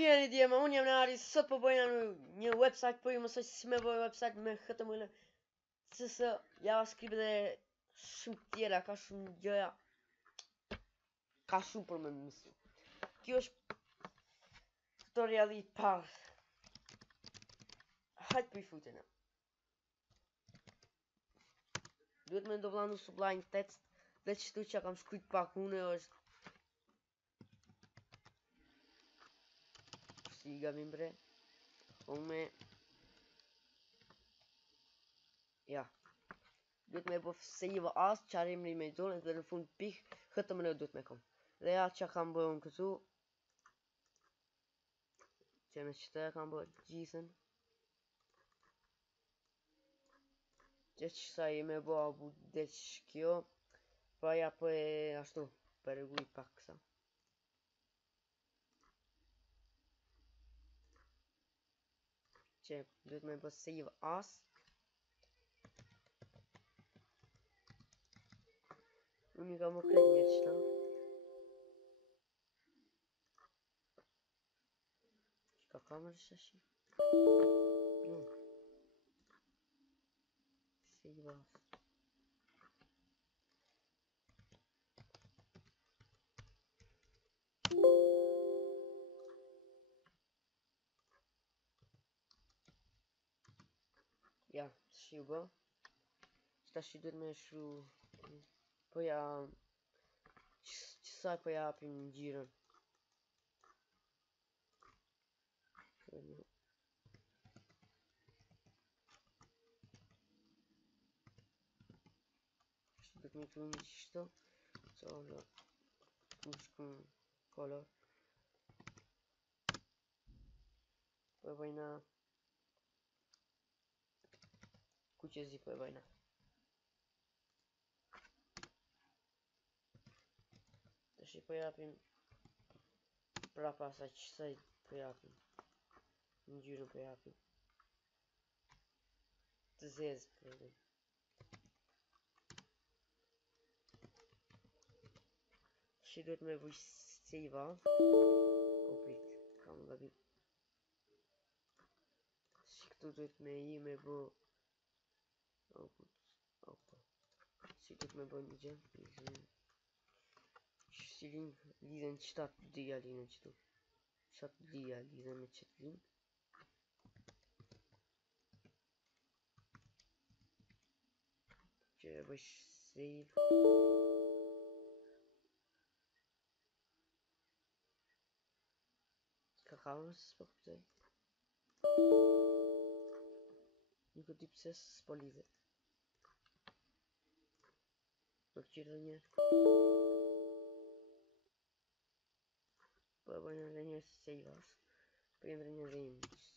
jeni djema, unë jam në Ari, sot po bëjna një website, po ju mësoj si me bëj website me HTML, CSS, JavaScript dhe shumë tjera, ka shumë gjëja, ka shumë për me mësu. Kjo është tutoriali I parë. Hajtë për I futena. Duhet me ndovlanu Sublime Text, dhe qëtu që kam shkujt pak une është si gabim bre ume ja duhet me bëf save as qar emri me donë dhe në fund pik HTML duhet me kom dhe ja që kam bëjë unë këtu që me qëtë kam bëjë gjithën që qësa I me bëjë abu dhe që kjo pa ja për ashtu për regu I pak kësa që duhet me bë save as unë I ka më kret një qëta që ka kamerë shashi save as ja, shi bë qëta shi duhet me shru po ja qësaj po ja apim në gjirën duhet me kru një qështu so në shkun color po e bëjna ku që zi po e bëjna të shi po japim prapa sa qësaj po japim në gjyrën po japim të zezë po japim shi duhet me vuj save oprit kam gabim shi këtu duhet me I me bu shi duhet me bu një gjë si link lidhen qëta të dhja lidhen qëtu qëta të dhja lidhen me qëtë link që e bësh save ka kamës s'po këptoj nuk e di pse s'po lidhet po këqyrë dhe njerë po e bëjnë dhe njerë save as po jenë dhe njerë dhe image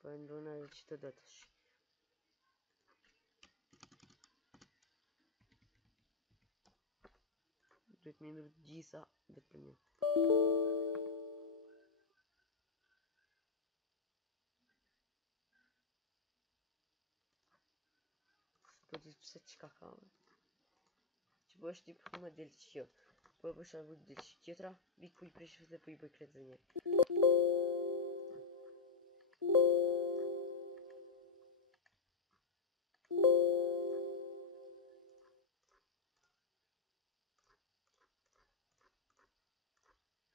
po e ndona dhe që të dëtësh duhet me ndru gjitha dhe për një po di pse qka kamë që po është tip me delë që kjo po e bësha vëjt delë që tjetra vik po I preshë dhe po I bëj kretë dhe një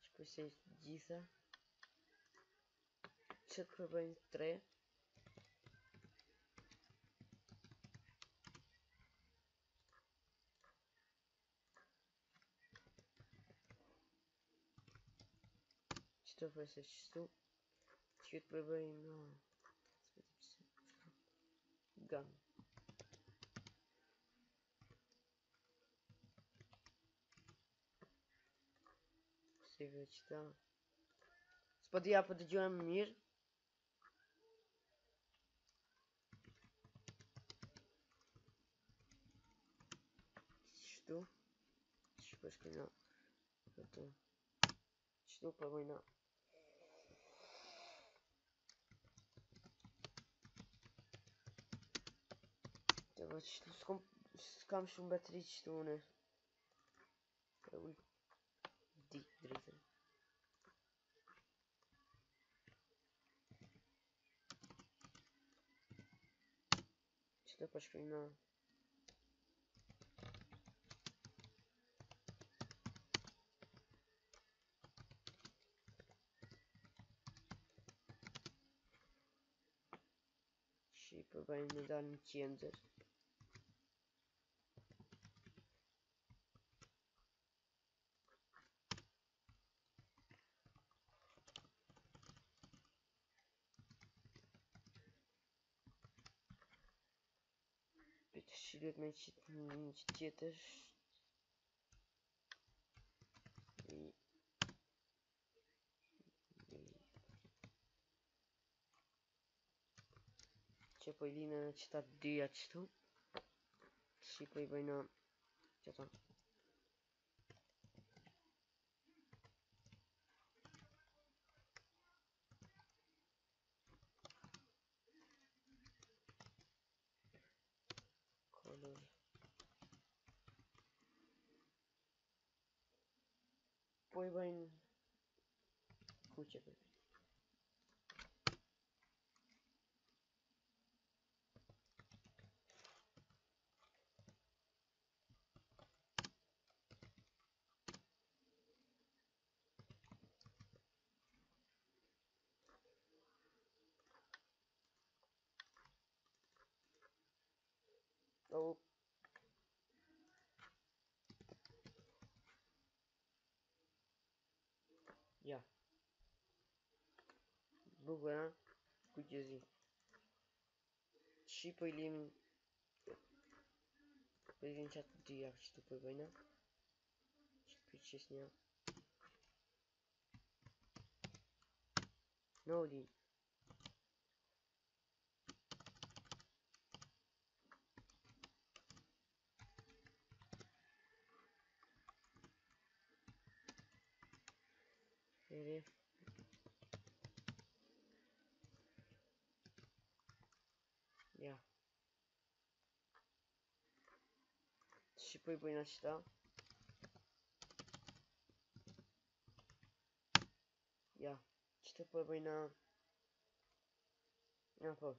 që po se gjitha që të përbëjnë 3 që të përse qështu që të përbëjnë gun se vë qëta s'po dhja po të gjuhem mirë qështu që po shkëna këtu qështu po bëjna të vë qështu s'kam shumë betri qështu une E ull di drejtën. Që të përshkrim në që i përbajnë me dalë në qendër. Këtë shilet me qitë një tjetër. Që po I linë në qëta dyja qëtu. Që po I bëjnë qëta. Color. Po I bëjnë kuqe për. Oh. Ja. Bukur, ha? Kuqezi. Që po I linë po I linë qatë dyja kështu po I bëjnë. Që përqes një. No linë. Ere. Ja. Që po I bëjnë qëta. Ja. Qëta po I bëjnë. Ja po.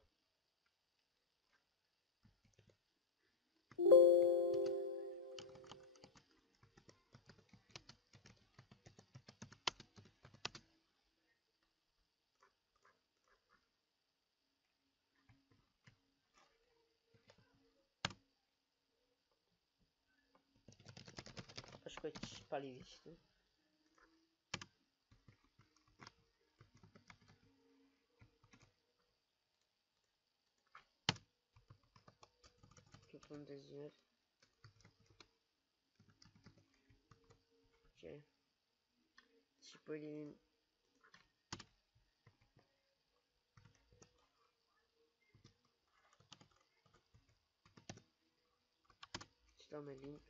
Shkoj që palidhi qëtu. Kjo pun të zjerë. Që që po I linë qëta me link.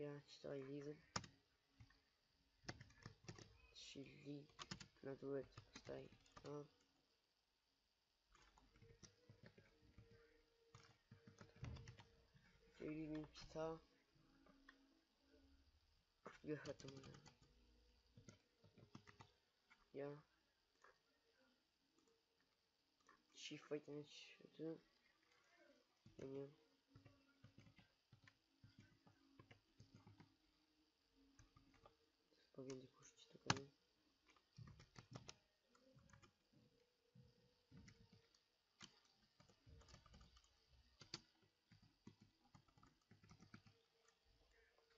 Ja, qëta I lidhen. Që I li në duhet pastaj. Që I lidhin qëta. Gëhë të më. Ja. Që I fajtë në qëtë. E një. Po vjen dikush që të kënë.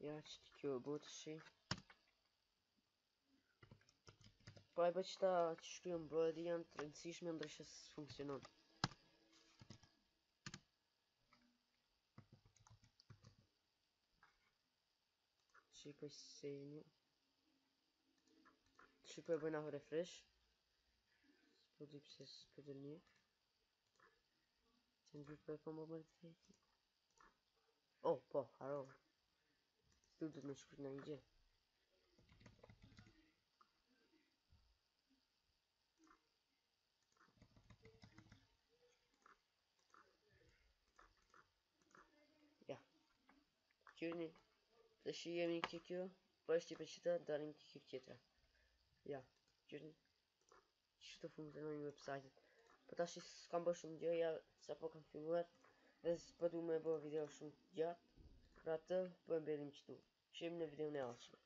Ja, që të kjo botë shi. Po e për qëta që shkryon brodi janë të rëndësishme ndryshe së funksionon. Që I për save një. Që I për e bëjnë aho refresh. Po di pëse së për një. Që në gjithë për e kom më të fejti. Oh, po, haro. Du të me shkryt në një gjë. Gjeni, dhe shi jemi në kjo, po është për qëta, dalim kjo tjetra. Ja, gjeni, që të funksionojnë website-it. Po tash s'kam bërë shumë gjë, ja, sa po kam filmuar, dhe s'po du me bërë video shumë gjatë, pra të, po e mbellim qëtu. Shim në videon e ardhshme.